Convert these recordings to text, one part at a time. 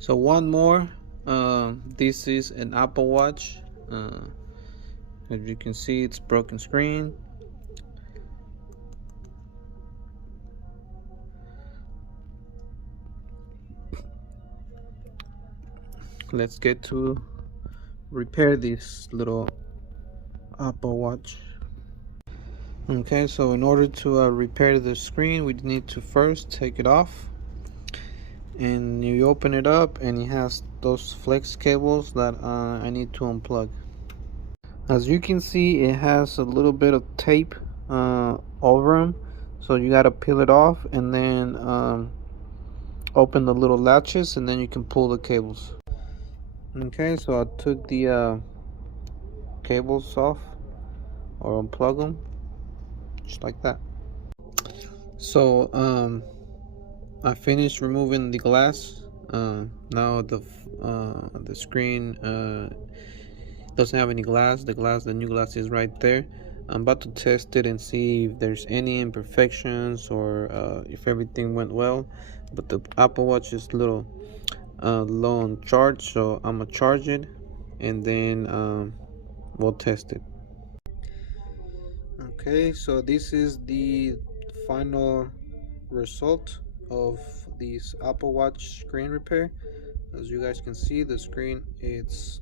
So one more, this is an Apple Watch. As you can see, it's broken screen. Let's get to repair this little Apple Watch. Okay, so in order to repair the screen, we need to first take it off, and you open it up and it has those flex cables that I need to unplug. As you can see, it has a little bit of tape over them, so you got to peel it off and then open the little latches, and then you can pull the cables. Okay, so I took the cables off, or unplug them, just like that. So I finished removing the glass. Now the screen doesn't have any glass. The new glass is right there. I'm about to test it and see if there's any imperfections or if everything went well. But the Apple Watch is a little low on charge, so I'm gonna charge it and then we'll test it. Okay, so this is the final result of this Apple Watch screen repair. As you guys can see, the screen it's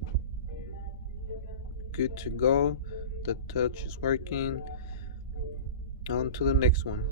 good to go. The touch is working. On to the next one.